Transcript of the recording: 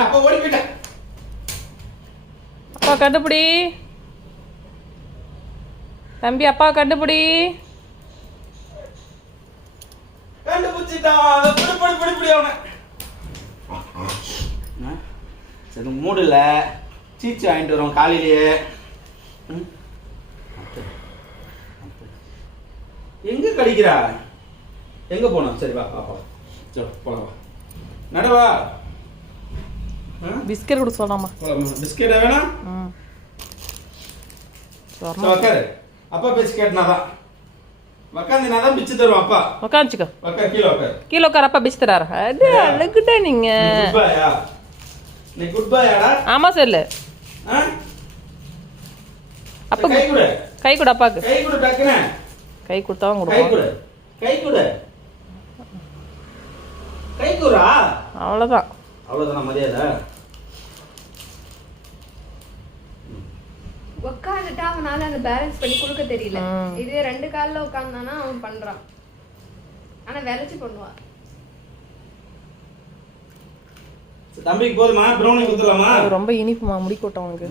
அப்பா ஓடி போயிட்டேன். அப்பா கண்டுபிடி தம்பி, அப்பா கண்டுபிடி. கண்டுபிடிச்சிட்டான். பிடி அவனை. சரி மூடல, சீச்சி வாங்கிட்டு வரோம் காலையிலேயே. எங்க கடிக்கிறா? எங்க போனோம்? சரி வா பாப்பா, சரி போலாம் வா. நடவா. பிஸ்கட் கூட சொல்லாமா? பிஸ்கெட் வேணாம். உக்காரு. அப்பா பேச்சு கேட்டனாதான் உக்காந்துனாதான் பிச்சு தருவோம். அப்பா உட்காந்துச்சுக்கோ. உக்கார், கீழே உக்கார். கீழே உட்கார, அப்பா பிச்சு தராரு. அது அழகுடா நீங்க. குட் பாயா? நீ குட் பாயாடா? ஆமா சொல்லு. அப்பா கை கொடு. கை கொடு அப்பாக்கு. கை கொடு டக்குனே. கை கொடுத்தாவும் கை கொடுப்போம். கொடு. கை கொடு. கை கொடா. அவ்வளோதான். அவ்வளோதானா மரியாதை? உட்காந்துட்டா அவனால அந்த பேலன்ஸ் பண்ணி கொடுக்க தெரியல. இது 2 கால்ல உட்கார்ந்தானா அவன் பண்றான். ஆனா வெளச்சி பண்ணுவான். தம்பிக்கு போதுமா? ப்ரௌனி குத்துலாமா? ரொம்ப இனிப்புமா, முடி கொட்டும் உனக்கு.